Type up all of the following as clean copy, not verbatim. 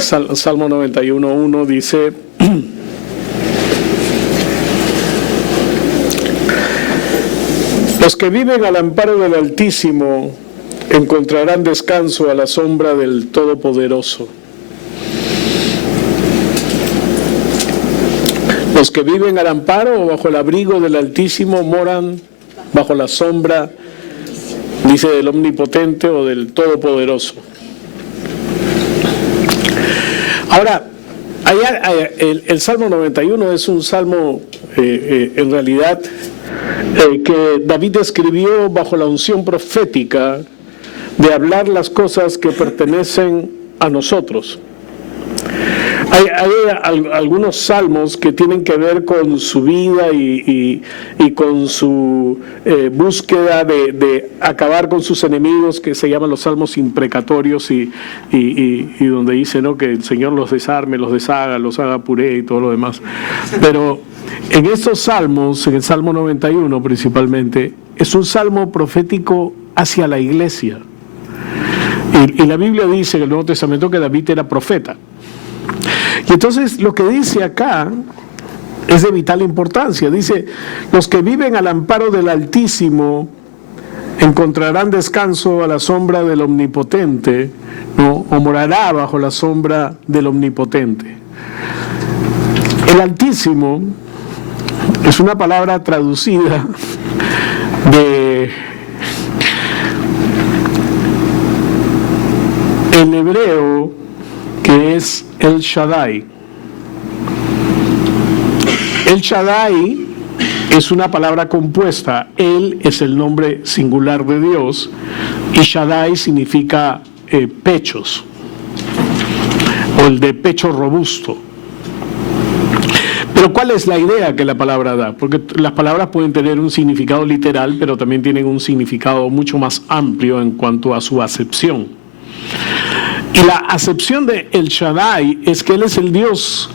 Salmo 91:1 dice: los que viven al amparo del Altísimo encontrarán descanso a la sombra del Todopoderoso. Los que viven al amparo o bajo el abrigo del Altísimo moran bajo la sombra, dice, del Omnipotente o del Todopoderoso. Ahora, el Salmo 91 es un salmo, en realidad, que David escribió bajo la unción profética de hablar las cosas que pertenecen a nosotros. Hay algunos salmos que tienen que ver con su vida y con su búsqueda de acabar con sus enemigos, que se llaman los salmos imprecatorios, y donde dice, ¿no?, que el Señor los desarme, los deshaga, los haga puré y todo lo demás. Pero en estos salmos, en el Salmo 91 principalmente, es un salmo profético hacia la iglesia. Y la Biblia dice en el Nuevo Testamento que David era profeta. Y entonces lo que dice acá es de vital importancia. Dice: los que viven al amparo del Altísimo encontrarán descanso a la sombra del Omnipotente, ¿no?, o morará bajo la sombra del Omnipotente. El Altísimo es una palabra traducida de el hebreo, que es El Shaddai. El Shaddai es una palabra compuesta. Él es el nombre singular de Dios y Shaddai significa pechos, o el de pecho robusto. Pero ¿cuál es la idea que la palabra da? Porque las palabras pueden tener un significado literal, pero también tienen un significado mucho más amplio en cuanto a su acepción. Y la acepción de El Shaddai es que Él es el Dios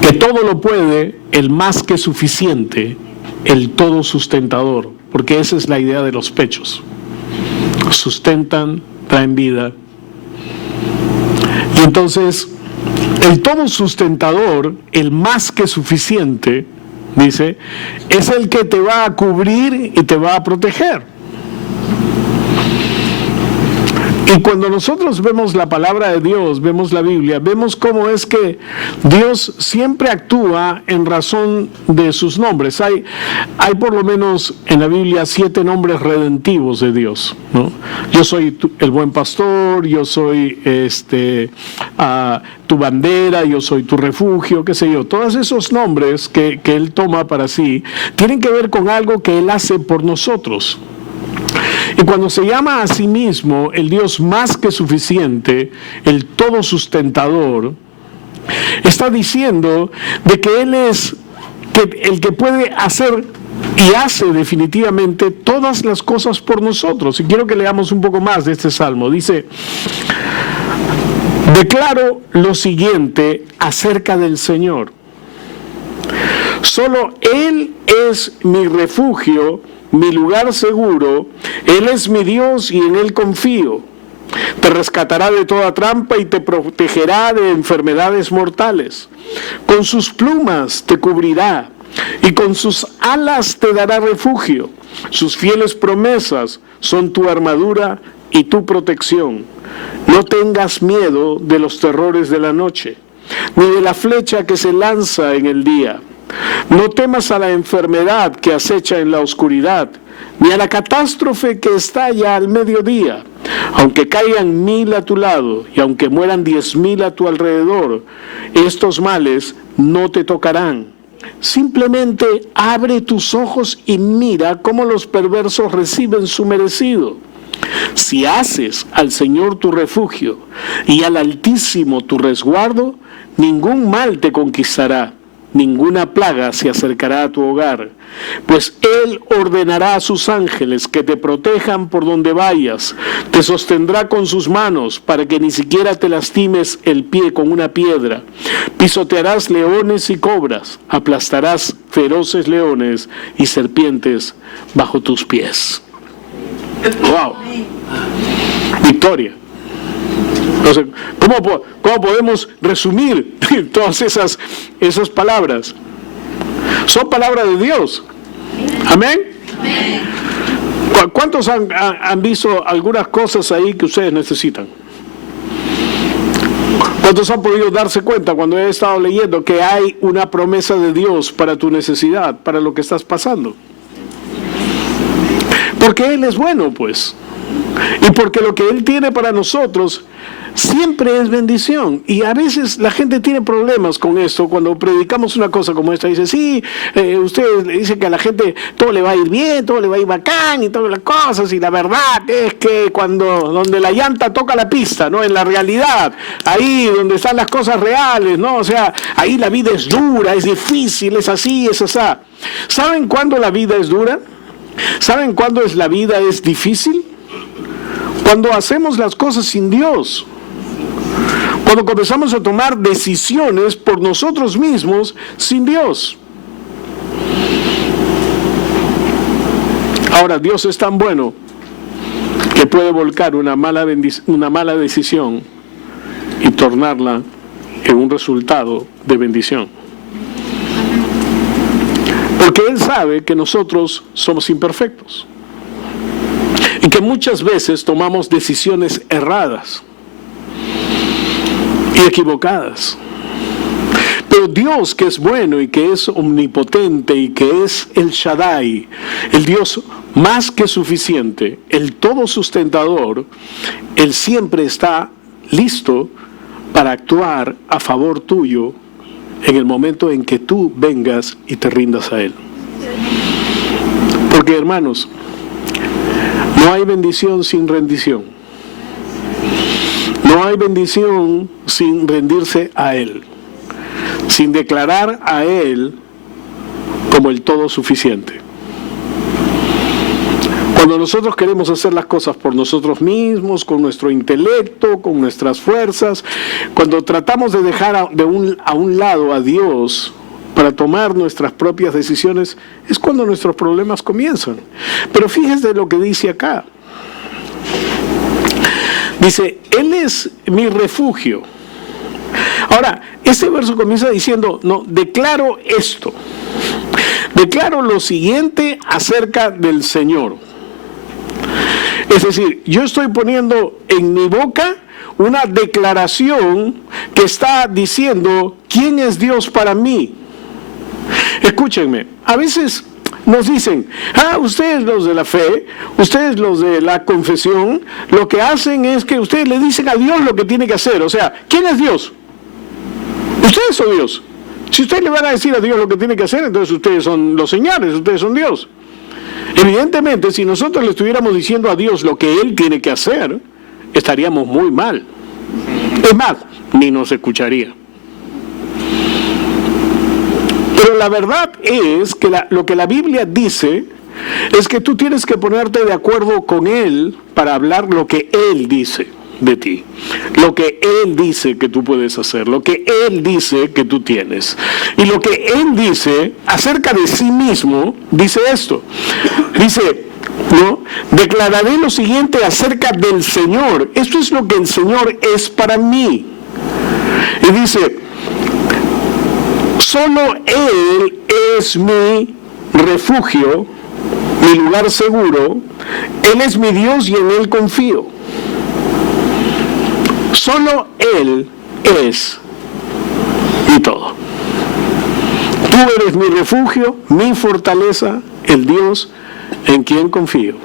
que todo lo puede, el más que suficiente, el todo sustentador, porque esa es la idea de los pechos. Sustentan, traen vida. Y entonces, el todo sustentador, el más que suficiente, dice, es el que te va a cubrir y te va a proteger. Y cuando nosotros vemos la palabra de Dios, vemos la Biblia, vemos cómo es que Dios siempre actúa en razón de sus nombres. Hay por lo menos en la Biblia 7 nombres redentivos de Dios, ¿no? Yo soy el buen pastor, yo soy tu bandera, yo soy tu refugio, qué sé yo. Todos esos nombres que Él toma para sí tienen que ver con algo que Él hace por nosotros. Y cuando se llama a sí mismo el Dios más que suficiente, el todo sustentador, está diciendo de que Él es el que puede hacer y hace definitivamente todas las cosas por nosotros. Y quiero que leamos un poco más de este salmo. Dice: declaro lo siguiente acerca del Señor. Solo Él es mi refugio, mi lugar seguro. Él es mi Dios y en Él confío. Te rescatará de toda trampa y te protegerá de enfermedades mortales. Con sus plumas te cubrirá y con sus alas te dará refugio. Sus fieles promesas son tu armadura y tu protección. No tengas miedo de los terrores de la noche, ni de la flecha que se lanza en el día. No temas a la enfermedad que acecha en la oscuridad, ni a la catástrofe que estalla al mediodía. Aunque caigan 1000 a tu lado y aunque mueran 10,000 a tu alrededor, estos males no te tocarán. Simplemente abre tus ojos y mira cómo los perversos reciben su merecido. Si haces al Señor tu refugio y al Altísimo tu resguardo, ningún mal te conquistará. Ninguna plaga se acercará a tu hogar, pues Él ordenará a sus ángeles que te protejan por donde vayas, te sostendrá con sus manos para que ni siquiera te lastimes el pie con una piedra. Pisotearás leones y cobras, aplastarás feroces leones y serpientes bajo tus pies. ¡Wow! Victoria. Entonces, ¿cómo podemos resumir todas esas palabras? Son palabras de Dios. Amén. ¿Cuántos han visto algunas cosas ahí que ustedes necesitan? ¿Cuántos han podido darse cuenta cuando he estado leyendo que hay una promesa de Dios para tu necesidad, para lo que estás pasando? Porque Él es bueno, pues. Y porque lo que Él tiene para nosotros siempre es bendición. Y a veces la gente tiene problemas con esto. Cuando predicamos una cosa como esta, dice, sí, usted le dice que a la gente todo le va a ir bien, todo le va a ir bacán y todas las cosas. Y la verdad es que donde la llanta toca la pista, ¿no? En la realidad, ahí donde están las cosas reales, ¿no? O sea, ahí la vida es dura, es difícil, es así, es asá. ¿Saben cuándo la vida es dura? ¿Saben cuándo la vida es difícil? Cuando hacemos las cosas sin Dios. Cuando comenzamos a tomar decisiones por nosotros mismos sin Dios. Ahora, Dios es tan bueno que puede volcar una mala decisión y tornarla en un resultado de bendición. Porque Él sabe que nosotros somos imperfectos y que muchas veces tomamos decisiones erradas y equivocadas. Pero Dios, que es bueno y que es omnipotente y que es el Shaddai, el Dios más que suficiente, el todo sustentador, Él siempre está listo para actuar a favor tuyo en el momento en que tú vengas y te rindas a Él. Porque, hermanos, no hay bendición sin rendición. No hay bendición sin rendirse a Él, sin declarar a Él como el todo suficiente. Cuando nosotros queremos hacer las cosas por nosotros mismos, con nuestro intelecto, con nuestras fuerzas, cuando tratamos de dejar a un lado a Dios para tomar nuestras propias decisiones, es cuando nuestros problemas comienzan. Pero fíjense lo que dice acá. Dice, Él es mi refugio. Ahora, este verso comienza diciendo, no, declaro esto. Declaro lo siguiente acerca del Señor. Es decir, yo estoy poniendo en mi boca una declaración que está diciendo quién es Dios para mí. Escúchenme, a veces nos dicen, ustedes los de la fe, ustedes los de la confesión, lo que hacen es que ustedes le dicen a Dios lo que tiene que hacer. O sea, ¿quién es Dios? Ustedes son Dios. Si ustedes le van a decir a Dios lo que tiene que hacer, entonces ustedes son los señores, ustedes son Dios. Evidentemente, si nosotros le estuviéramos diciendo a Dios lo que Él tiene que hacer, estaríamos muy mal. Es más, ni nos escucharía. Pero la verdad es que lo que la Biblia dice es que tú tienes que ponerte de acuerdo con Él para hablar lo que Él dice de ti, lo que Él dice que tú puedes hacer, lo que Él dice que tú tienes. Y lo que Él dice acerca de sí mismo, dice esto. Dice, ¿no? Declararé lo siguiente acerca del Señor. Esto es lo que el Señor es para mí. Y dice, solo Él es mi refugio, mi lugar seguro. Él es mi Dios y en Él confío. Solo Él es mi todo. Tú eres mi refugio, mi fortaleza, el Dios en quien confío.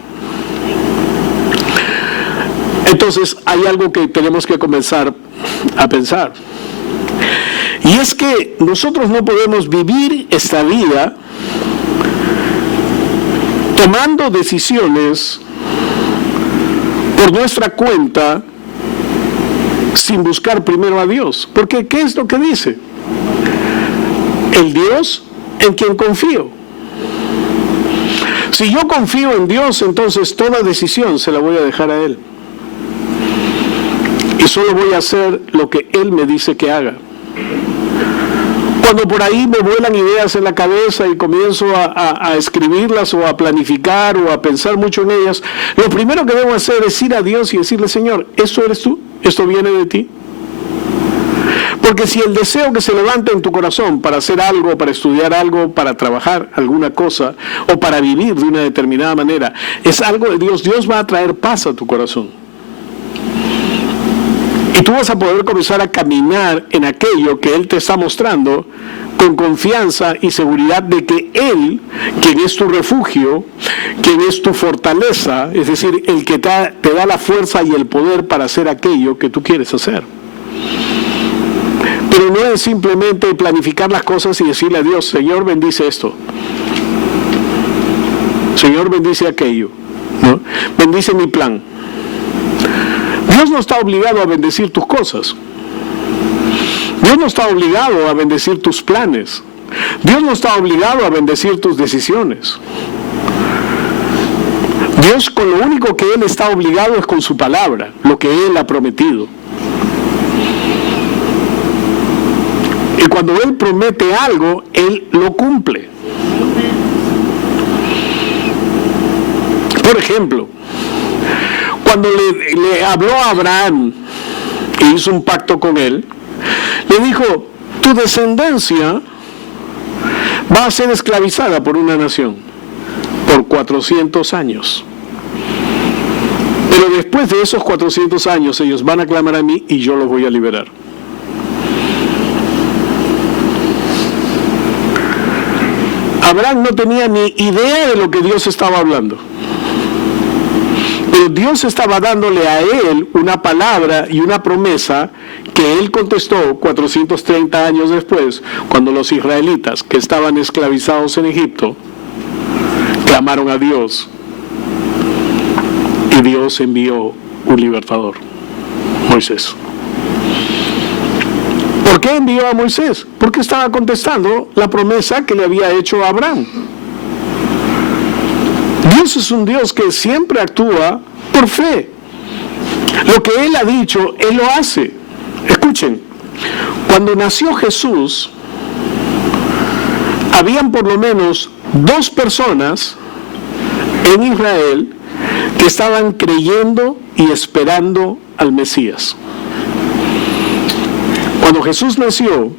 Entonces hay algo que tenemos que comenzar a pensar. Y es que nosotros no podemos vivir esta vida tomando decisiones por nuestra cuenta sin buscar primero a Dios. Porque ¿qué es lo que dice? El Dios en quien confío. Si yo confío en Dios, entonces toda decisión se la voy a dejar a Él. Y solo voy a hacer lo que Él me dice que haga. Cuando por ahí me vuelan ideas en la cabeza y comienzo a escribirlas o a planificar o a pensar mucho en ellas, lo primero que debo hacer es ir a Dios y decirle, Señor, ¿eso eres tú? ¿Esto viene de ti? Porque si el deseo que se levanta en tu corazón para hacer algo, para estudiar algo, para trabajar alguna cosa, o para vivir de una determinada manera, es algo de Dios, Dios va a traer paz a tu corazón. Y tú vas a poder comenzar a caminar en aquello que Él te está mostrando con confianza y seguridad de que Él, quien es tu refugio, quien es tu fortaleza, es decir, el que te da la fuerza y el poder para hacer aquello que tú quieres hacer. Pero no es simplemente planificar las cosas y decirle a Dios, Señor, bendice esto. Señor, bendice aquello, ¿no? Bendice mi plan. Dios no está obligado a bendecir tus cosas. Dios no está obligado a bendecir tus planes. Dios no está obligado a bendecir tus decisiones. Dios, con lo único que Él está obligado es con su palabra, lo que Él ha prometido. Y cuando Él promete algo, Él lo cumple. Por ejemplo, cuando le habló a Abraham y hizo un pacto con él, le dijo, tu descendencia va a ser esclavizada por una nación por 400 años. Pero después de esos 400 años ellos van a clamar a mí y yo los voy a liberar. Abraham no tenía ni idea de lo que Dios estaba hablando. Pero Dios estaba dándole a él una palabra y una promesa que él contestó 430 años después, cuando los israelitas que estaban esclavizados en Egipto clamaron a Dios y Dios envió un libertador, Moisés. ¿Por qué envió a Moisés? Porque estaba contestando la promesa que le había hecho a Abraham. Dios es un Dios que siempre actúa por fe. Lo que Él ha dicho, Él lo hace. Escuchen, cuando nació Jesús, habían por lo menos 2 personas en Israel que estaban creyendo y esperando al Mesías. Cuando Jesús nació,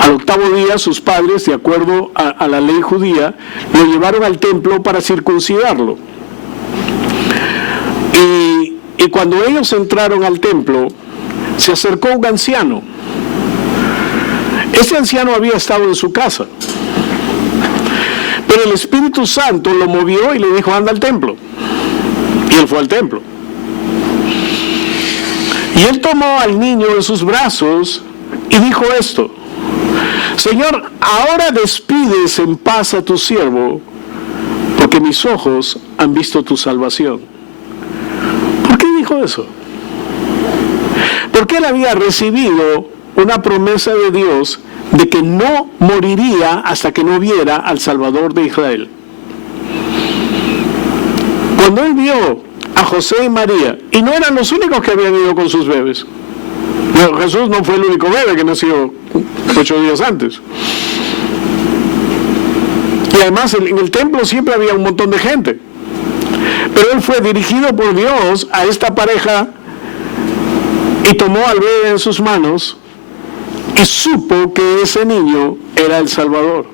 al 8º día, sus padres, de acuerdo a la ley judía, lo llevaron al templo para circuncidarlo. Y cuando ellos entraron al templo, se acercó un anciano. Ese anciano había estado en su casa, pero el Espíritu Santo lo movió y le dijo, anda al templo. Y él fue al templo. Y él tomó al niño en sus brazos y dijo esto: Señor, ahora despides en paz a tu siervo, porque mis ojos han visto tu salvación. ¿Por qué dijo eso? Porque él había recibido una promesa de Dios de que no moriría hasta que no viera al Salvador de Israel. Cuando él vio a José y María, y no eran los únicos que habían ido con sus bebés. No, Jesús no fue el único bebé que nació 8 días antes. Y además en el templo siempre había un montón de gente. Pero él fue dirigido por Dios a esta pareja y tomó al bebé en sus manos y supo que ese niño era el Salvador.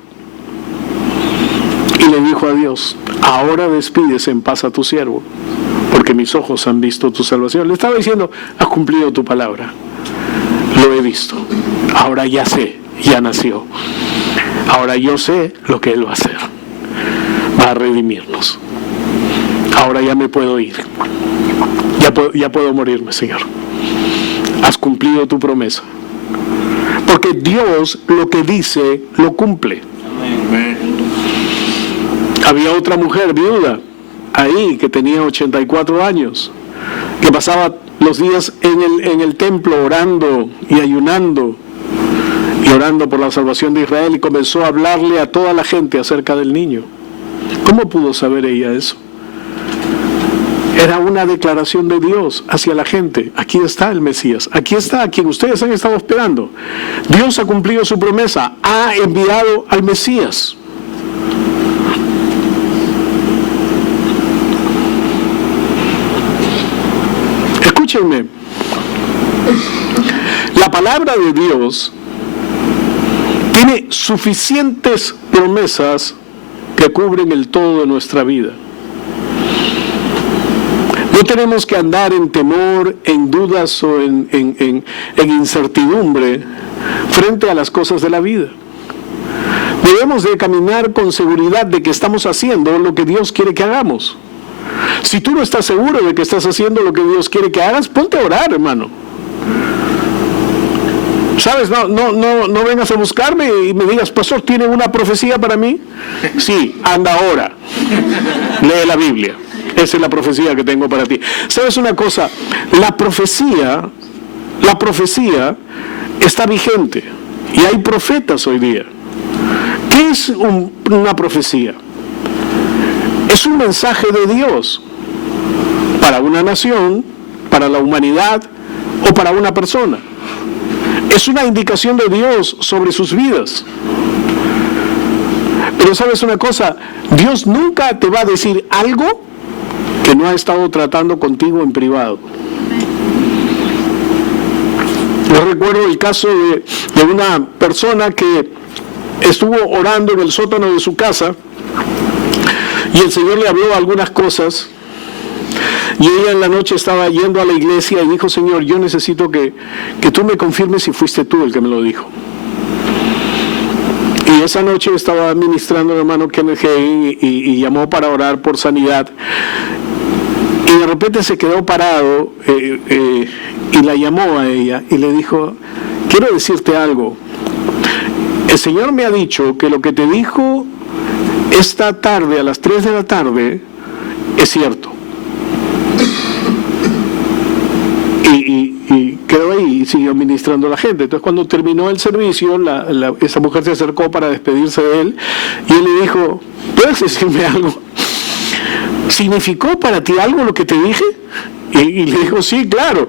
Y le dijo a Dios: ahora despides en paz a tu siervo, porque mis ojos han visto tu salvación. Le estaba diciendo: has cumplido tu palabra, lo he visto, ahora ya sé, ya nació, ahora yo sé lo que Él va a hacer, va a redimirnos. Ahora ya me puedo ir, ya puedo morirme, Señor. Has cumplido tu promesa, porque Dios lo que dice lo cumple. Amén. Había otra mujer viuda ahí que tenía 84 años, que pasaba los días en el templo orando y ayunando y orando por la salvación de Israel, y comenzó a hablarle a toda la gente acerca del niño. ¿Cómo pudo saber ella eso? Era una declaración de Dios hacia la gente. Aquí está el Mesías, aquí está a quien ustedes han estado esperando. Dios ha cumplido su promesa, ha enviado al Mesías. Escúchenme, La palabra de Dios tiene suficientes promesas que cubren el todo de nuestra vida. No tenemos que andar en temor, en dudas o en incertidumbre frente a las cosas de la vida. Debemos de caminar con seguridad de que estamos haciendo lo que Dios quiere que hagamos. Si tú no estás seguro de que estás haciendo lo que Dios quiere que hagas, ponte a orar, hermano. ¿Sabes? No vengas a buscarme y me digas, pastor, ¿tiene una profecía para mí? Sí, anda ahora. Lee la Biblia. Esa es la profecía que tengo para ti. ¿Sabes una cosa? La profecía está vigente. Y hay profetas hoy día. ¿Qué es una profecía? Es un mensaje de Dios para una nación, para la humanidad o para una persona. Es una indicación de Dios sobre sus vidas. Pero ¿sabes una cosa? Dios nunca te va a decir algo que no ha estado tratando contigo en privado. Yo recuerdo el caso de una persona que estuvo orando en el sótano de su casa y el Señor le habló algunas cosas. Y ella en la noche estaba yendo a la iglesia y dijo, Señor, yo necesito que tú me confirmes si fuiste tú el que me lo dijo. Y esa noche estaba ministrando el hermano Kenneth Hagin y llamó para orar por sanidad. Y de repente se quedó parado y la llamó a ella y le dijo, quiero decirte algo. El Señor me ha dicho que lo que te dijo esta tarde, a las 3 de la tarde, es cierto. Y quedó ahí y siguió ministrando a la gente. Entonces cuando terminó el servicio, esa mujer se acercó para despedirse de él y él le dijo, ¿puedes decirme algo? ¿Significó para ti algo lo que te dije? Y le dijo, sí, claro.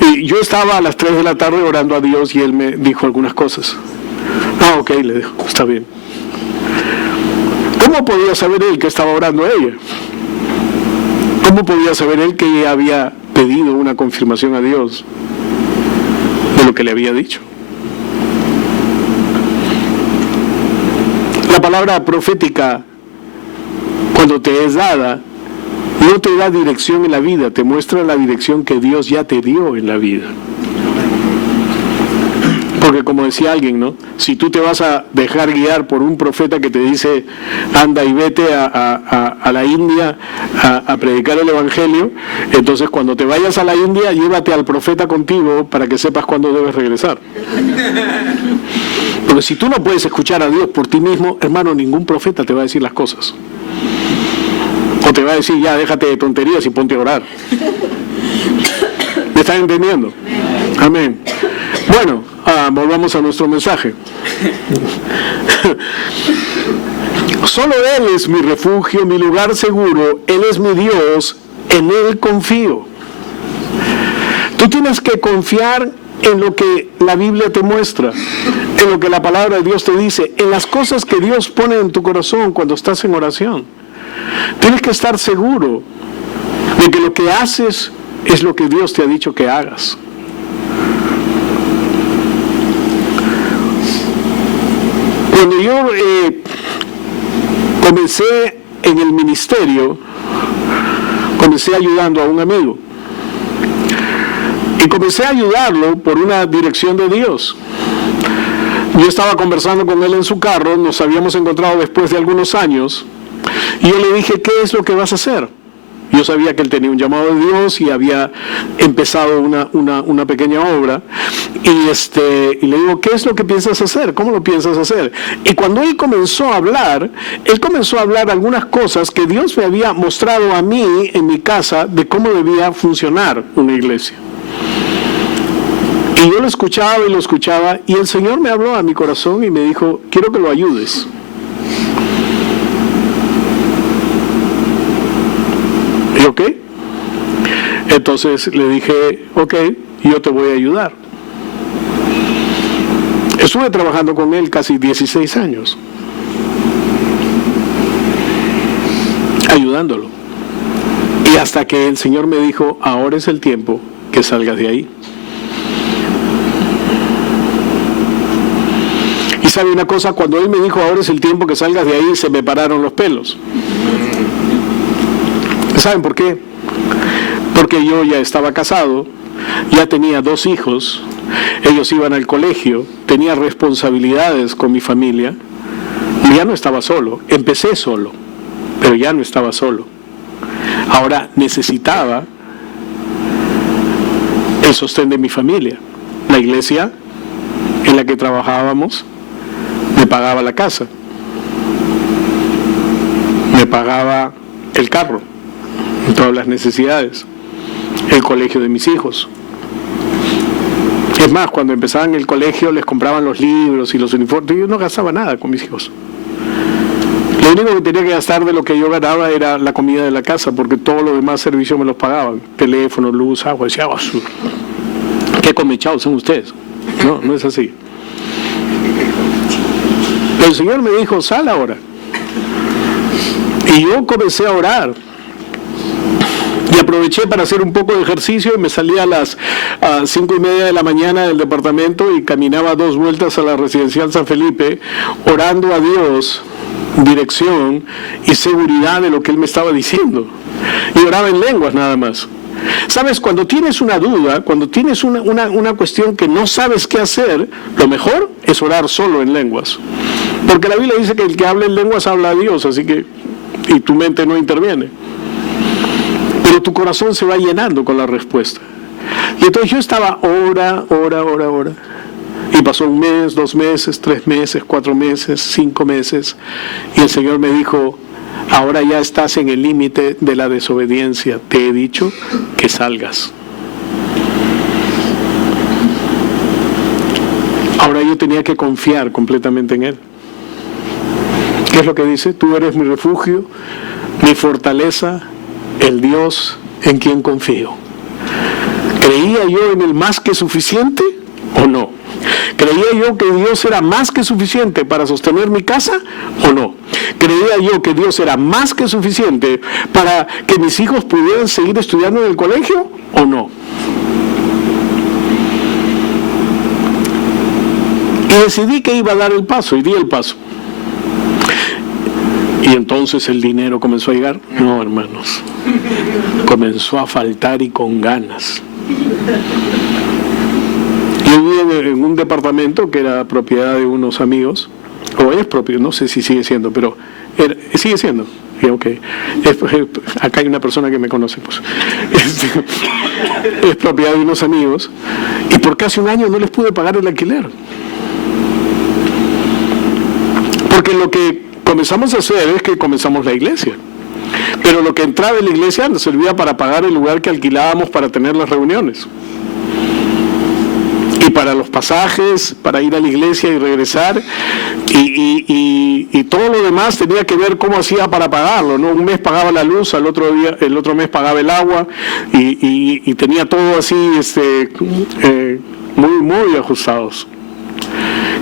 Y yo estaba a las 3 de la tarde orando a Dios y él me dijo algunas cosas. Ah, ok, le dijo, está bien. ¿Cómo podía saber él que estaba orando a ella? ¿Cómo podía saber él que ella había pedido una confirmación a Dios de lo que le había dicho? La palabra profética, cuando te es dada, no te da dirección en la vida, te muestra la dirección que Dios ya te dio en la vida. Porque como decía alguien, ¿no? Si tú te vas a dejar guiar por un profeta que te dice, anda y vete a la India a predicar el Evangelio, entonces cuando te vayas a la India, llévate al profeta contigo para que sepas cuándo debes regresar. Porque si tú no puedes escuchar a Dios por ti mismo, hermano, ningún profeta te va a decir las cosas. O te va a decir, ya, déjate de tonterías y ponte a orar. ¿Me están entendiendo? Amén. Bueno, volvamos a nuestro mensaje. Solo Él es mi refugio, mi lugar seguro. Él es mi Dios, en Él confío. Tú tienes que confiar en lo que la Biblia te muestra, en lo que la palabra de Dios te dice, en las cosas que Dios pone en tu corazón cuando estás en oración. Tienes que estar seguro de que lo que haces es lo que Dios te ha dicho que hagas. Cuando yo comencé en el ministerio, comencé ayudando a un amigo. Y comencé a ayudarlo por una dirección de Dios. Yo estaba conversando con él en su carro, nos habíamos encontrado después de algunos años, y yo le dije, ¿qué es lo que vas a hacer? Yo sabía que él tenía un llamado de Dios y había empezado una pequeña obra. Y le digo, ¿qué es lo que piensas hacer? ¿Cómo lo piensas hacer? Y cuando él comenzó a hablar algunas cosas que Dios me había mostrado a mí en mi casa de cómo debía funcionar una iglesia. Y yo lo escuchaba, y el Señor me habló a mi corazón y me dijo, quiero que lo ayudes. ¿Y ok? Entonces le dije, ok, yo te voy a ayudar. Estuve trabajando con él casi 16 años, ayudándolo. Y hasta que el Señor me dijo, ahora es el tiempo que salgas de ahí. Y sabe una cosa, cuando él me dijo, ahora es el tiempo que salgas de ahí, se me pararon los pelos. ¿Saben por qué? Porque yo ya estaba casado, ya tenía 2 hijos, ellos iban al colegio, tenía responsabilidades con mi familia, y ya no estaba solo. Empecé solo, pero ya no estaba solo. Ahora necesitaba el sostén de mi familia. La iglesia en la que trabajábamos me pagaba la casa, me pagaba el carro, todas las necesidades, el colegio de mis hijos. Es más, cuando empezaban el colegio les compraban los libros y los uniformes. Yo no gastaba nada con mis hijos. Lo único que tenía que gastar de lo que yo ganaba era la comida de la casa, porque todos los demás servicios me los pagaban. Teléfono, luz, agua. Decía, qué comechados son ustedes. No, no es así. Pero el Señor me dijo, sal ahora. Y yo comencé a orar. Y aproveché para hacer un poco de ejercicio y me salí a las 5:30 de la mañana del departamento y caminaba 2 vueltas a la residencial San Felipe, orando a Dios dirección y seguridad de lo que Él me estaba diciendo. Y oraba en lenguas nada más. Sabes, cuando tienes una duda, cuando tienes una cuestión que no sabes qué hacer, lo mejor es orar solo en lenguas. Porque la Biblia dice que el que habla en lenguas habla a Dios, así que, y tu mente no interviene. Pero tu corazón se va llenando con la respuesta. Y entonces yo estaba ora. Y pasó 1 mes, 2 meses, 3 meses, 4 meses, 5 meses. Y el Señor me dijo, ahora ya estás en el límite de la desobediencia. Te he dicho que salgas. Ahora yo tenía que confiar completamente en Él. ¿Qué es lo que dice? Tú eres mi refugio, mi fortaleza, el Dios en quien confío. ¿Creía yo en el más que suficiente o no? ¿Creía yo que Dios era más que suficiente para sostener mi casa o no? ¿Creía yo que Dios era más que suficiente para que mis hijos pudieran seguir estudiando en el colegio o no? Y decidí que iba a dar el paso y di el paso. Y entonces el dinero comenzó a llegar. No, hermanos, comenzó a faltar y con ganas. Yo vivía en un departamento que era propiedad de unos amigos, o es propio, no sé si sigue siendo, pero sigue siendo. Okay. Acá hay una persona que me conoce, pues. Es propiedad de unos amigos, y por casi 1 año no les pude pagar el alquiler. Porque lo que comenzamos a hacer es que comenzamos la iglesia. Pero lo que entraba en la iglesia nos servía para pagar el lugar que alquilábamos para tener las reuniones. Y para los pasajes, para ir a la iglesia y regresar. Y todo lo demás tenía que ver cómo hacía para pagarlo, ¿no? Un mes pagaba la luz, el otro mes pagaba el agua. Y tenía todo así, muy ajustados.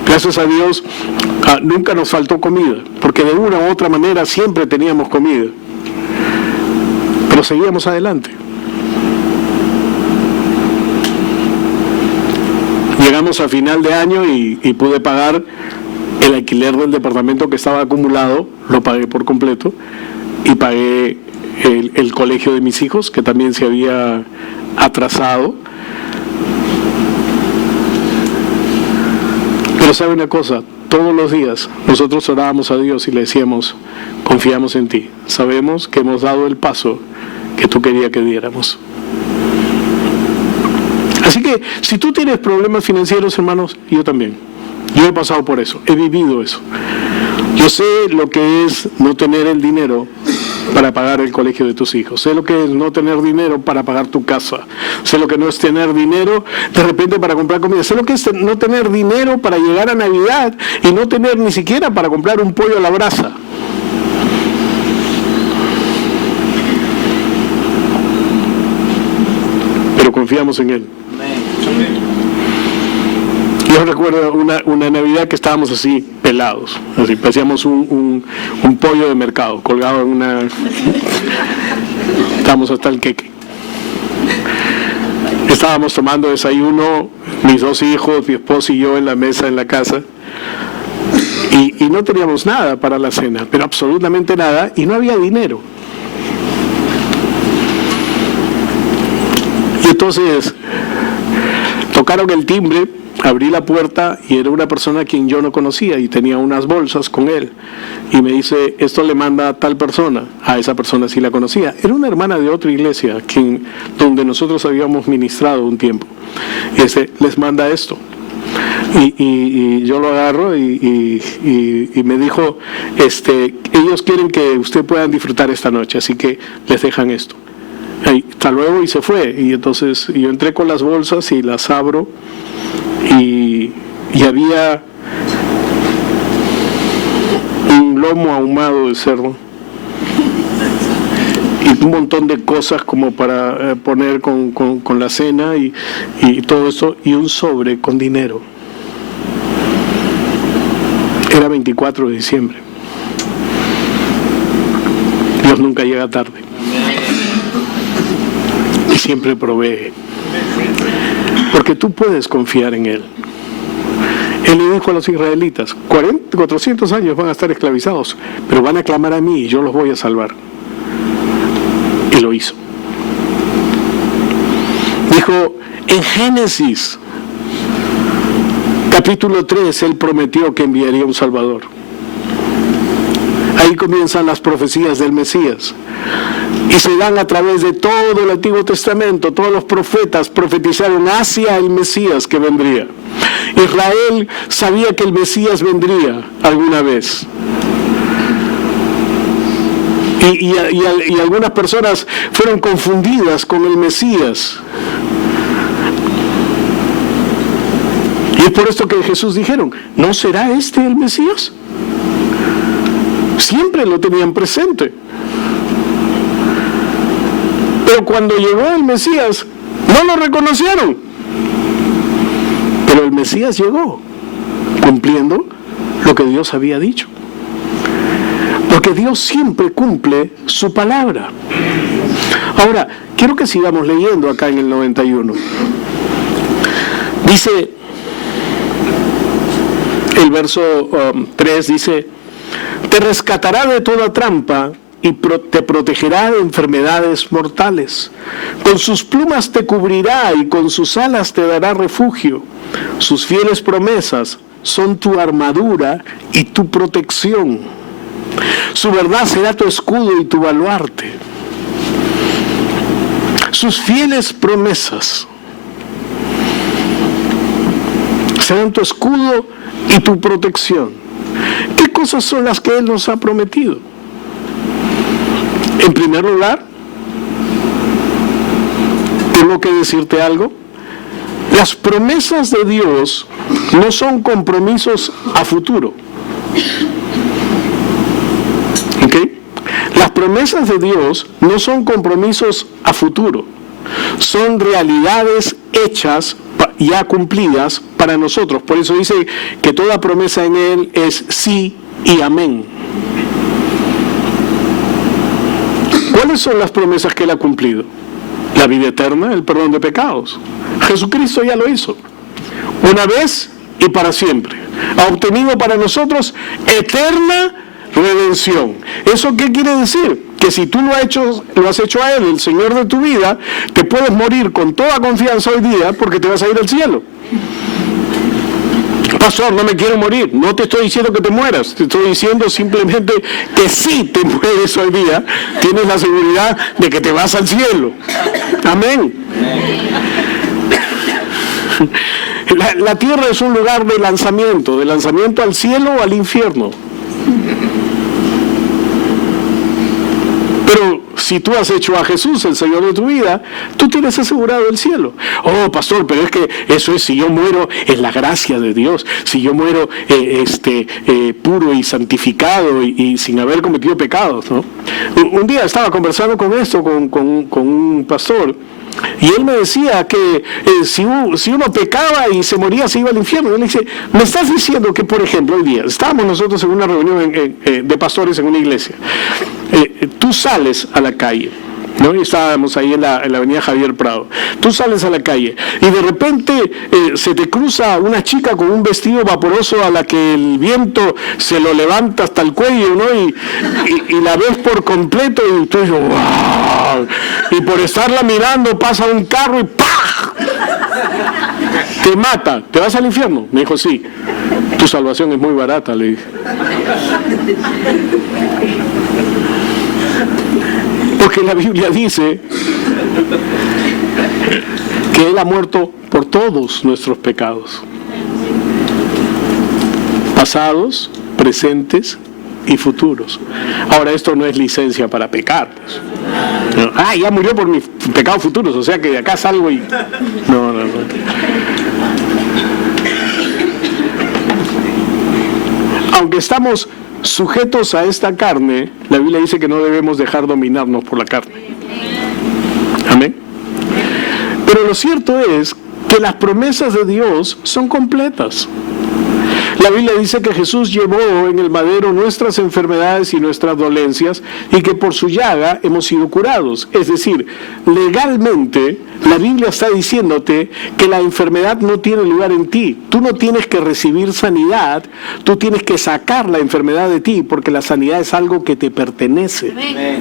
Gracias a Dios, nunca nos faltó comida, porque de una u otra manera siempre teníamos comida. Pero seguíamos adelante. Llegamos a final de año y pude pagar el alquiler del departamento que estaba acumulado, lo pagué por completo, y pagué el colegio de mis hijos, que también se había atrasado. Pero sabe una cosa, todos los días nosotros orábamos a Dios y le decíamos, confiamos en ti, sabemos que hemos dado el paso que tú querías que diéramos. Así que si tú tienes problemas financieros, hermanos, yo también. Yo he pasado por eso, he vivido eso. Yo sé lo que es no tener el dinero para pagar el colegio de tus hijos. Sé lo que es no tener dinero para pagar tu casa. Sé lo que no es tener dinero de repente para comprar comida. Sé lo que es no tener dinero para llegar a Navidad y no tener ni siquiera para comprar un pollo a la brasa. Pero confiamos en Él. Yo recuerdo una Navidad que estábamos así pelados, así parecíamos un pollo de mercado colgado en una... Estábamos hasta el queque. Estábamos tomando desayuno, mis 2 hijos, mi esposa y yo en la mesa en la casa, Y no teníamos nada para la cena, pero absolutamente nada, y no había dinero. Y entonces tocaron el timbre, abrí la puerta y era una persona a quien yo no conocía y tenía unas bolsas con él. Y me dice, esto le manda a tal persona. A esa persona sí la conocía. Era una hermana de otra iglesia donde nosotros habíamos ministrado un tiempo. Y dice, les manda esto. Y yo lo agarro y me dijo, ellos quieren que usted puedan disfrutar esta noche, así que les dejan esto. Hasta luego, y se fue. Y entonces yo entré con las bolsas y las abro y había un lomo ahumado de cerdo y un montón de cosas como para poner con la cena y todo eso, y un sobre con dinero. Era 24 de diciembre. Dios nunca llega tarde. Y siempre provee. Porque tú puedes confiar en Él. Él le dijo a los israelitas, 400 años van a estar esclavizados, pero van a clamar a mí y yo los voy a salvar. Y lo hizo. Dijo, en Génesis, capítulo 3, Él prometió que enviaría un Salvador. Ahí comienzan las profecías del Mesías. Y se dan a través de todo el Antiguo Testamento. Todos los profetas profetizaron hacia el Mesías que vendría. Israel sabía que el Mesías vendría alguna vez. Y algunas personas fueron confundidas con el Mesías. Y es por esto que Jesús dijeron, ¿no será este el Mesías? Siempre lo tenían presente. Pero cuando llegó el Mesías, no lo reconocieron. Pero el Mesías llegó, cumpliendo lo que Dios había dicho. Porque Dios siempre cumple su palabra. Ahora, quiero que sigamos leyendo acá en el 91. Dice, el verso 3 dice, te rescatará de toda trampa y te protegerá de enfermedades mortales. Con sus plumas te cubrirá y con sus alas te dará refugio. Sus fieles promesas son tu armadura y tu protección. Su verdad será tu escudo y tu baluarte. Sus fieles promesas serán tu escudo y tu protección. ¿Qué cosas son las que Él nos ha prometido? En primer lugar, tengo que decirte algo. Las promesas de Dios no son compromisos a futuro. ¿Ok? Las promesas de Dios no son compromisos a futuro. Son realidades hechas, ya cumplidas para nosotros. Por eso dice que toda promesa en Él es sí y amén. ¿Cuáles son las promesas que Él ha cumplido? La vida eterna, el perdón de pecados. Jesucristo ya lo hizo. Una vez y para siempre. Ha obtenido para nosotros eterna redención. ¿Eso qué quiere decir? Que si tú lo has hecho a Él, el Señor de tu vida, te puedes morir con toda confianza hoy día porque te vas a ir al cielo. Pastor, no me quiero morir. No te estoy diciendo que te mueras. Te estoy diciendo simplemente que si te mueres hoy día, tienes la seguridad de que te vas al cielo. Amén. La tierra es un lugar de lanzamiento al cielo o al infierno. Pero si tú has hecho a Jesús el Señor de tu vida, tú tienes asegurado el cielo. Oh, pastor, pero es que eso es si yo muero en la gracia de Dios, si yo muero puro y santificado y sin haber cometido pecados, ¿no? Un día estaba conversando con esto con un pastor. Y él me decía que si uno pecaba y se moría, se iba al infierno. Él le dice, me estás diciendo que, por ejemplo, hoy día, estábamos nosotros en una reunión de pastores en una iglesia. Tú sales a la calle ¿no? Y estábamos ahí en la avenida Javier Prado. Tú sales a la calle y de repente se te cruza una chica con un vestido vaporoso a la que el viento se lo levanta hasta el cuello, ¿no? Y la ves por completo y tú dices, ¡wow! Y por estarla mirando pasa un carro y ¡pah! Te mata. ¿Te vas al infierno? Me dijo, sí. Tu salvación es muy barata, le dije. Porque la Biblia dice que Él ha muerto por todos nuestros pecados, pasados, presentes y futuros. Ahora, esto no es licencia para pecar, pues. No, ya murió por mis pecados futuros, o sea que de acá salgo y... No. Aunque estamos sujetos a esta carne, la Biblia dice que no debemos dejar dominarnos por la carne. Amén. Pero lo cierto es que las promesas de Dios son completas. La Biblia dice que Jesús llevó en el madero nuestras enfermedades y nuestras dolencias y que por su llaga hemos sido curados. Es decir, legalmente la Biblia está diciéndote que la enfermedad no tiene lugar en ti. Tú no tienes que recibir sanidad, tú tienes que sacar la enfermedad de ti porque la sanidad es algo que te pertenece. Amén.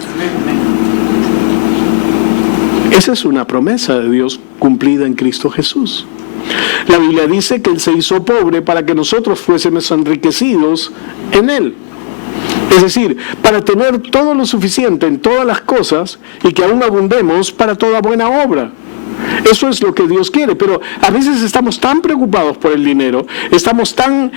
Esa es una promesa de Dios cumplida en Cristo Jesús. La Biblia dice que Él se hizo pobre para que nosotros fuésemos enriquecidos en Él. Es decir, para tener todo lo suficiente en todas las cosas y que aún abundemos para toda buena obra. Eso es lo que Dios quiere, pero a veces estamos tan preocupados por el dinero, estamos tan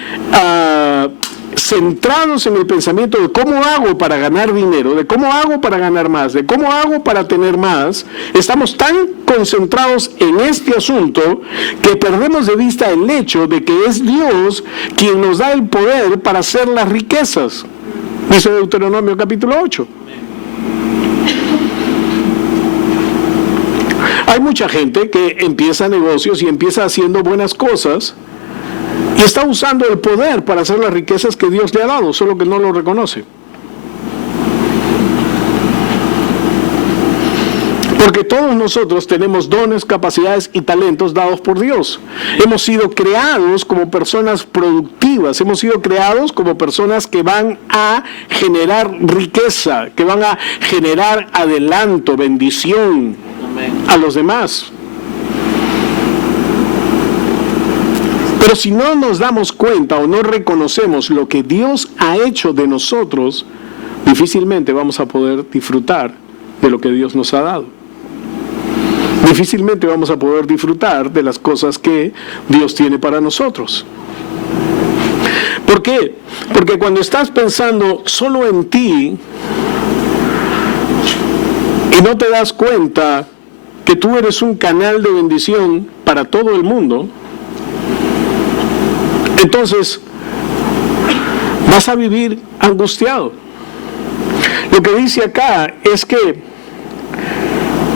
centrados en el pensamiento de cómo hago para ganar dinero, de cómo hago para ganar más, de cómo hago para tener más. Estamos tan concentrados en este asunto que perdemos de vista el hecho de que es Dios quien nos da el poder para hacer las riquezas. Dice Deuteronomio capítulo 8. Hay mucha gente que empieza negocios y empieza haciendo buenas cosas y está usando el poder para hacer las riquezas que Dios le ha dado, solo que no lo reconoce. Porque todos nosotros tenemos dones, capacidades y talentos dados por Dios. Hemos sido creados como personas productivas, hemos sido creados como personas que van a generar riqueza, que van a generar adelanto, bendición a los demás. Pero si no nos damos cuenta o no reconocemos lo que Dios ha hecho de nosotros, difícilmente vamos a poder disfrutar de lo que Dios nos ha dado. Difícilmente vamos a poder disfrutar de las cosas que Dios tiene para nosotros. ¿Por qué? Porque cuando estás pensando solo en ti y no te das cuenta que tú eres un canal de bendición para todo el mundo, entonces vas a vivir angustiado. Lo que dice acá es que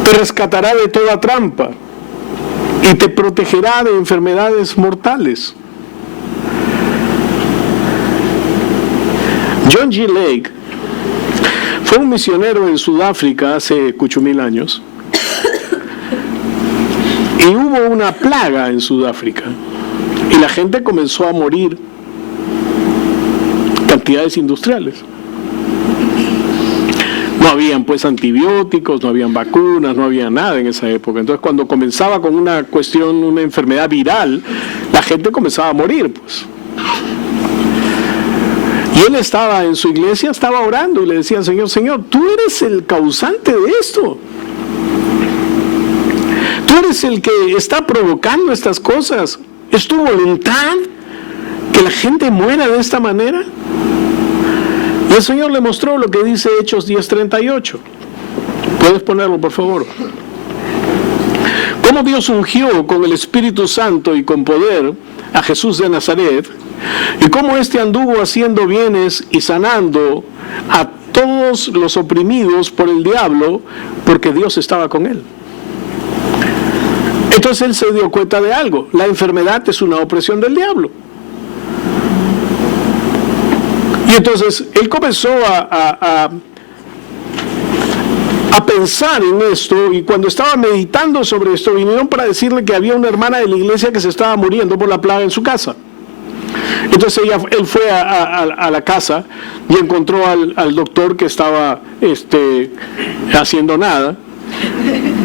te rescatará de toda trampa y te protegerá de enfermedades mortales. John G. Lake fue un misionero en Sudáfrica hace 8,000 años y hubo una plaga en Sudáfrica y la gente comenzó a morir, cantidades industriales. No habían pues antibióticos, no habían vacunas, no había nada en esa época. Entonces cuando comenzaba con una cuestión, una enfermedad viral, la gente comenzaba a morir pues. Y él estaba en su iglesia, estaba orando y le decía al Señor, Señor, tú eres el causante de esto. Tú eres el que está provocando estas cosas. ¿Es tu voluntad que la gente muera de esta manera? Y el Señor le mostró lo que dice Hechos 10:38. ¿Puedes ponerlo, por favor? Cómo Dios ungió con el Espíritu Santo y con poder a Jesús de Nazaret, y cómo éste anduvo haciendo bienes y sanando a todos los oprimidos por el diablo, porque Dios estaba con él. Entonces él se dio cuenta de algo: la enfermedad es una opresión del diablo. Y entonces él comenzó a a pensar en esto, y cuando estaba meditando sobre esto, vinieron para decirle que había una hermana de la iglesia que se estaba muriendo por la plaga en su casa. Entonces él fue a la casa y encontró al doctor que estaba haciendo nada.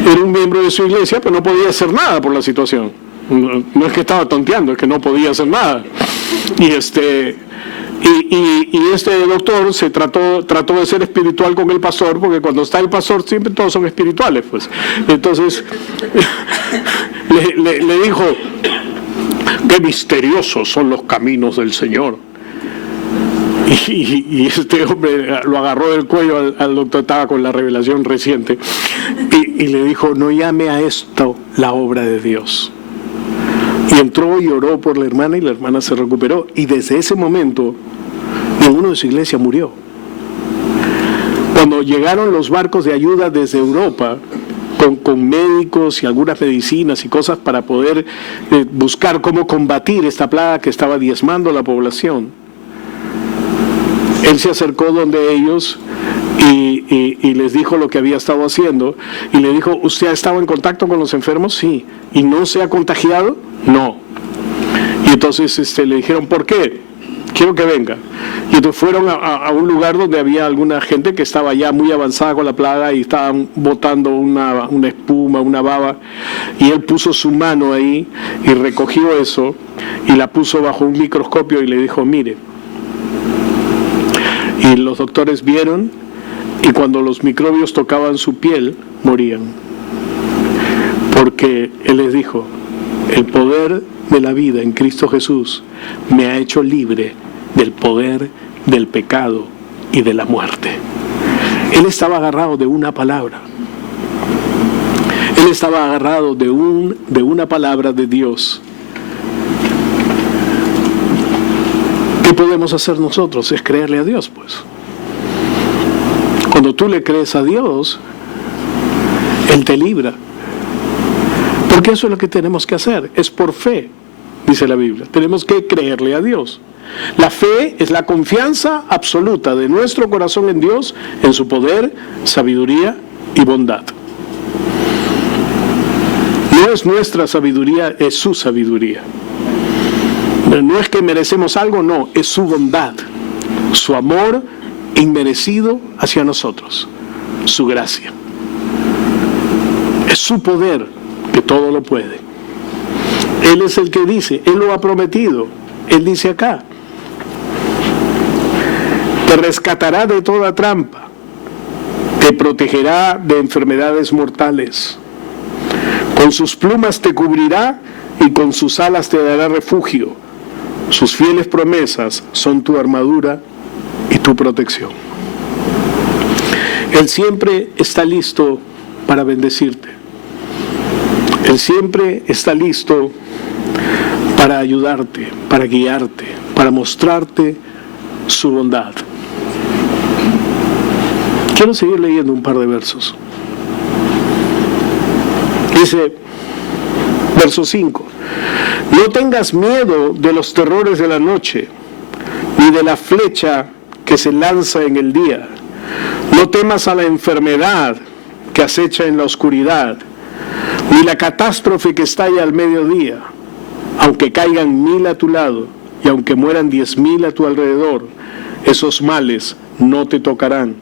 Era un miembro de su iglesia, pero no podía hacer nada por la situación. No es que estaba tonteando, es que no podía hacer nada. Y este doctor se trató de ser espiritual con el pastor, porque cuando está el pastor siempre todos son espirituales, pues. Entonces le dijo: qué misteriosos son los caminos del Señor. Y este hombre lo agarró del cuello al doctor, estaba con la revelación reciente, y le dijo: no llame a esto la obra de Dios. Y entró y oró por la hermana, y la hermana se recuperó, y desde ese momento ninguno de su iglesia murió. Cuando llegaron los barcos de ayuda desde Europa con médicos y algunas medicinas y cosas para poder buscar cómo combatir esta plaga que estaba diezmando la población, él se acercó donde ellos y les dijo lo que había estado haciendo, y le dijo: ¿usted ha estado en contacto con los enfermos? Sí. ¿Y no se ha contagiado? No. Y entonces le dijeron: ¿por qué? Quiero que venga. Y entonces fueron a un lugar donde había alguna gente que estaba ya muy avanzada con la plaga y estaban botando una espuma, una baba, y él puso su mano ahí y recogió eso y la puso bajo un microscopio y le dijo: mire. Y los doctores vieron, y cuando los microbios tocaban su piel, morían. Porque él les dijo: el poder de la vida en Cristo Jesús me ha hecho libre del poder del pecado y de la muerte. Él estaba agarrado de una palabra. Él estaba agarrado de una palabra de Dios. ¿Qué podemos hacer nosotros? Es creerle a Dios, pues. Cuando tú le crees a Dios, Él te libra. Porque eso es lo que tenemos que hacer. Es por fe, dice la Biblia. Tenemos que creerle a Dios. La fe es la confianza absoluta de nuestro corazón en Dios, en su poder, sabiduría y bondad. No es nuestra sabiduría, es su sabiduría. No es que merecemos algo, no, es su bondad, su amor inmerecido hacia nosotros, su gracia. Es su poder que todo lo puede. Él es el que dice, Él lo ha prometido. Él dice acá: te rescatará de toda trampa, te protegerá de enfermedades mortales, con sus plumas te cubrirá y con sus alas te dará refugio. Sus fieles promesas son tu armadura y tu protección. Él siempre está listo para bendecirte. Él siempre está listo para ayudarte, para guiarte, para mostrarte su bondad. Quiero seguir leyendo un par de versos. Dice, verso 5: no tengas miedo de los terrores de la noche, ni de la flecha que se lanza en el día. No temas a la enfermedad que acecha en la oscuridad, ni la catástrofe que estalla al mediodía. Aunque caigan 1000 a tu lado, y aunque mueran 10,000 a tu alrededor, esos males no te tocarán.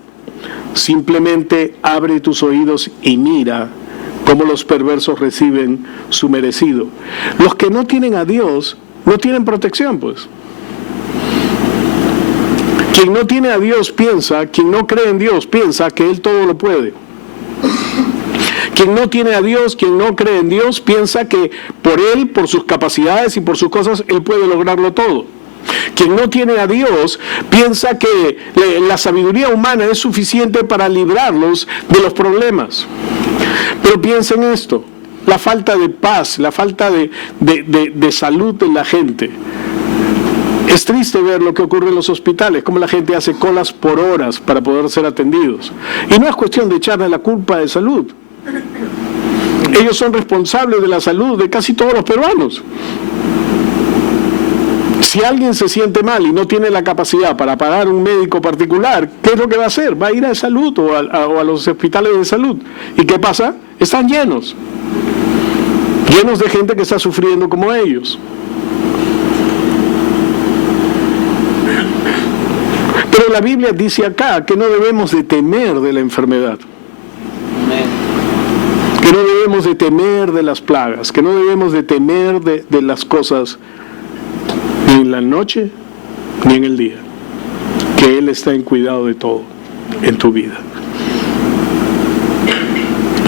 Simplemente abre tus oídos y mira cómo los perversos reciben su merecido. Los que no tienen a Dios no tienen protección, pues. Quien no tiene a Dios piensa, quien no cree en Dios piensa que Él todo lo puede. Quien no tiene a Dios, quien no cree en Dios, piensa que por Él, por sus capacidades y por sus cosas, Él puede lograrlo todo. Quien no tiene a Dios piensa que la sabiduría humana es suficiente para librarlos de los problemas. Pero piensa en esto: la falta de paz, la falta de salud de la gente. Es triste ver lo que ocurre en los hospitales, cómo la gente hace colas por horas para poder ser atendidos. Y no es cuestión de echarle la culpa de salud. Ellos son responsables de la salud de casi todos los peruanos. Si alguien se siente mal y no tiene la capacidad para pagar un médico particular, ¿qué es lo que va a hacer? Va a ir a salud o a los hospitales de salud. ¿Y qué pasa? Están llenos de gente que está sufriendo como ellos. Pero la Biblia dice acá que no debemos de temer de la enfermedad, que no debemos de temer de las plagas, que no debemos de temer de las cosas ni en la noche ni en el día, que Él está en cuidado de todo en tu vida.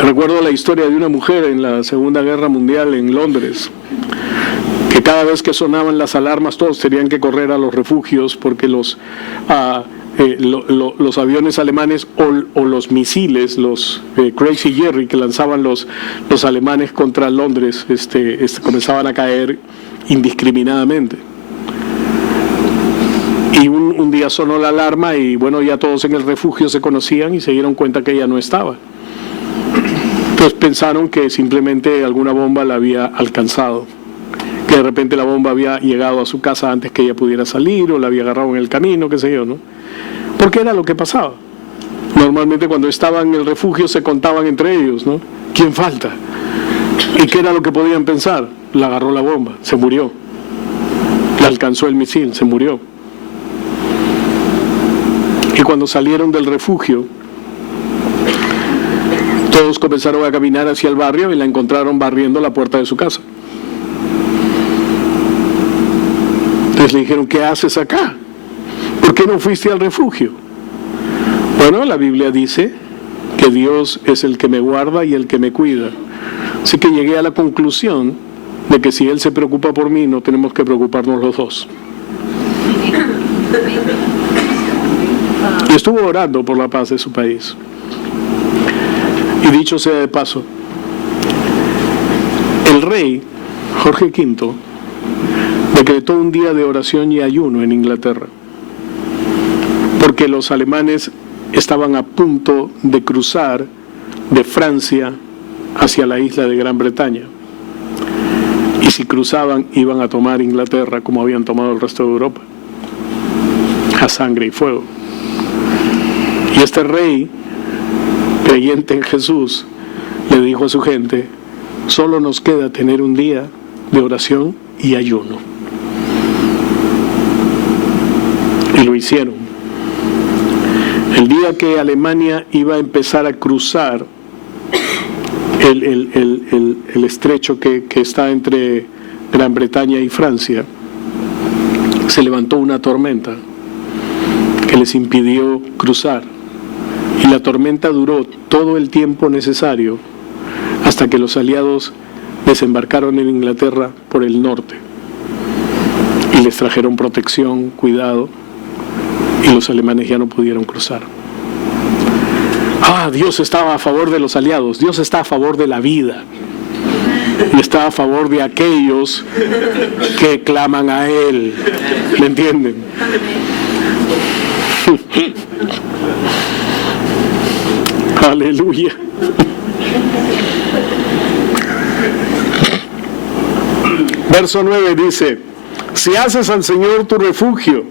Recuerdo la historia de una mujer en la Segunda Guerra Mundial en Londres, que cada vez que sonaban las alarmas todos tenían que correr a los refugios porque los aviones alemanes o los misiles, los Crazy Jerry que lanzaban los alemanes contra Londres, comenzaban a caer indiscriminadamente. Y un día sonó la alarma y bueno, ya todos en el refugio se conocían y se dieron cuenta que ella no estaba. Entonces pensaron que simplemente alguna bomba la había alcanzado, que de repente la bomba había llegado a su casa antes que ella pudiera salir o la había agarrado en el camino, qué sé yo, ¿no? Porque era lo que pasaba. Normalmente cuando estaban en el refugio se contaban entre ellos, ¿no? ¿Quién falta? ¿Y qué era lo que podían pensar? La agarró la bomba, se murió. La alcanzó el misil, se murió. Y cuando salieron del refugio, todos comenzaron a caminar hacia el barrio y la encontraron barriendo la puerta de su casa. Entonces le dijeron, ¿qué haces acá? ¿Por qué no fuiste al refugio? Bueno, la Biblia dice que Dios es el que me guarda y el que me cuida. Así que llegué a la conclusión de que si Él se preocupa por mí, no tenemos que preocuparnos los dos. Y estuvo orando por la paz de su país. Y dicho sea de paso, el rey Jorge V decretó un día de oración y ayuno en Inglaterra, porque los alemanes estaban a punto de cruzar de Francia hacia la isla de Gran Bretaña. Y si cruzaban, iban a tomar Inglaterra como habían tomado el resto de Europa, a sangre y fuego. Y este rey, creyente en Jesús, le dijo a su gente, solo nos queda tener un día de oración y ayuno. Y lo hicieron. El día que Alemania iba a empezar a cruzar el estrecho que está entre Gran Bretaña y Francia, se levantó una tormenta que les impidió cruzar. Y la tormenta duró todo el tiempo necesario hasta que los aliados desembarcaron en Inglaterra por el norte y les trajeron protección, cuidado, y los alemanes ya no pudieron cruzar. Dios estaba a favor de los aliados, Dios está a favor de la vida y está a favor de aquellos que claman a Él. ¿Me entienden? Aleluya. Verso 9 dice, si haces al Señor tu refugio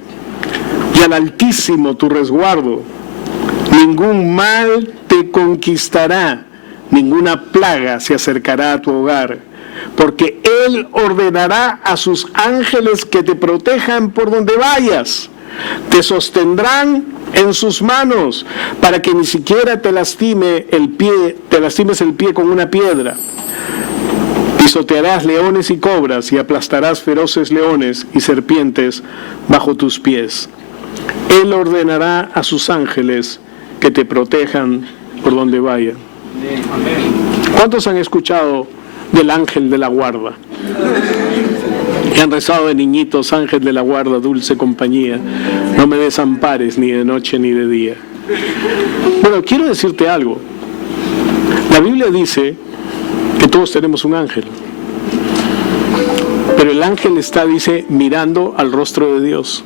y al Altísimo tu resguardo, ningún mal te conquistará, ninguna plaga se acercará a tu hogar, porque Él ordenará a sus ángeles que te protejan por donde vayas, te sostendrán en sus manos, para que ni siquiera te lastimes el pie con una piedra. Pisotearás leones y cobras y aplastarás feroces leones y serpientes bajo tus pies. Él ordenará a sus ángeles que te protejan por donde vayan. ¿Cuántos han escuchado del ángel de la guarda? Y han rezado de niñitos, ángel de la guarda, dulce compañía, no me desampares ni de noche ni de día. Bueno, quiero decirte algo. La Biblia dice que todos tenemos un ángel, pero el ángel dice, mirando al rostro de Dios,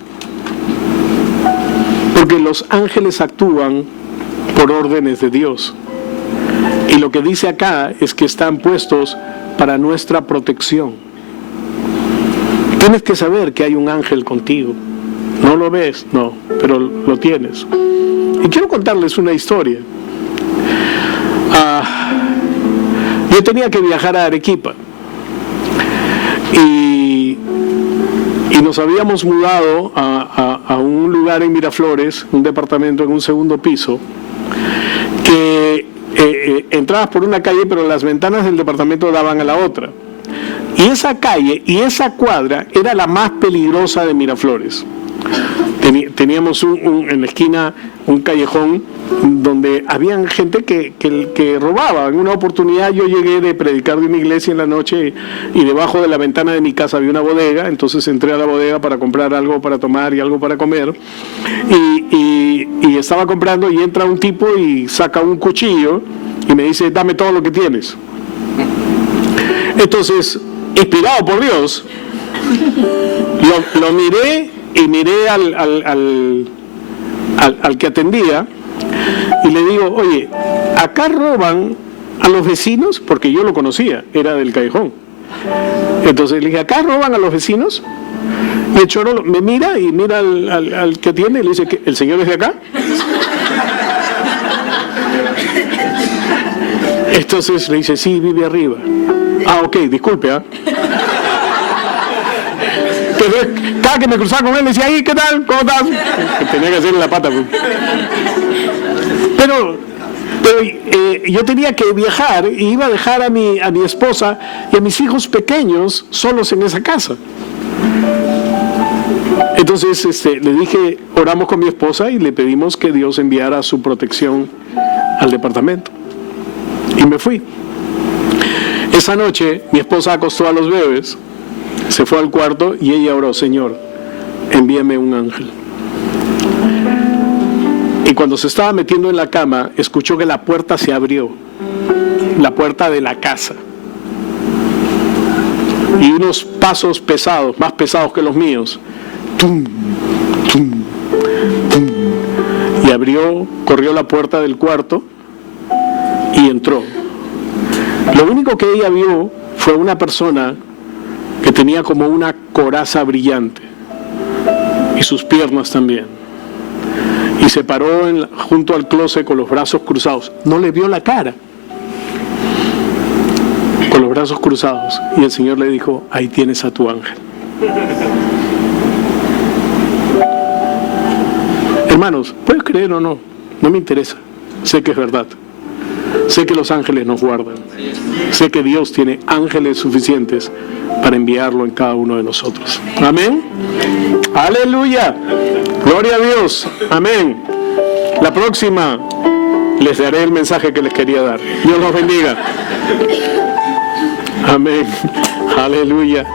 porque los ángeles actúan por órdenes de Dios, y lo que dice acá es que están puestos para nuestra protección. Tú Tienes que saber que hay un ángel contigo. ¿No lo ves? No, pero lo tienes. Y quiero contarles una historia. Yo tenía que viajar a Arequipa y nos habíamos mudado a un lugar en Miraflores, un departamento en un segundo piso, que entrabas por una calle, pero las ventanas del departamento daban a la otra. Y esa calle y esa cuadra era la más peligrosa de Miraflores. Teníamos en la esquina un callejón donde había gente que robaba. En una oportunidad yo llegué de predicar de una iglesia en la noche y debajo de la ventana de mi casa había una bodega, entonces entré a la bodega para comprar algo para tomar y algo para comer y estaba comprando y entra un tipo y saca un cuchillo y me dice: dame todo lo que tienes. Entonces, inspirado por Dios, lo miré y miré al que atendía y le digo: oye, acá roban a los vecinos, porque yo lo conocía, era del callejón. Entonces le dije: acá roban a los vecinos. Y el choro me mira y mira al que atiende y le dice: ¿el señor es de acá? Entonces le dice: sí, vive arriba. Ah, ok, disculpe, ¿ah? Cada que me cruzaba con él me decía: ¿y qué tal? ¿Cómo estás? Tenía que hacerle la pata, pues. Pero yo tenía que viajar y iba a dejar a mi esposa y a mis hijos pequeños solos en esa casa. Entonces le dije, oramos con mi esposa y le pedimos que Dios enviara su protección al departamento. Y me fui. Esa noche mi esposa acostó a los bebés, se fue al cuarto y ella oró: Señor, envíame un ángel. Y cuando se estaba metiendo en la cama, escuchó que la puerta se abrió, la puerta de la casa. Y unos pasos pesados, más pesados que los míos, tum, tum, tum, y corrió la puerta del cuarto y entró. Lo único que ella vio fue una persona que tenía como una coraza brillante y sus piernas también. Y se paró junto al closet con los brazos cruzados. No le vio la cara, con los brazos cruzados. Y el Señor le dijo: ahí tienes a tu ángel. Hermanos, ¿puedes creer o no? No me interesa. Sé que es verdad. Sé que los ángeles nos guardan. Sé que Dios tiene ángeles suficientes para enviarlo en cada uno de nosotros. Amén. Aleluya. Gloria a Dios. Amén. La próxima les daré el mensaje que les quería dar. Dios los bendiga. Amén. Aleluya.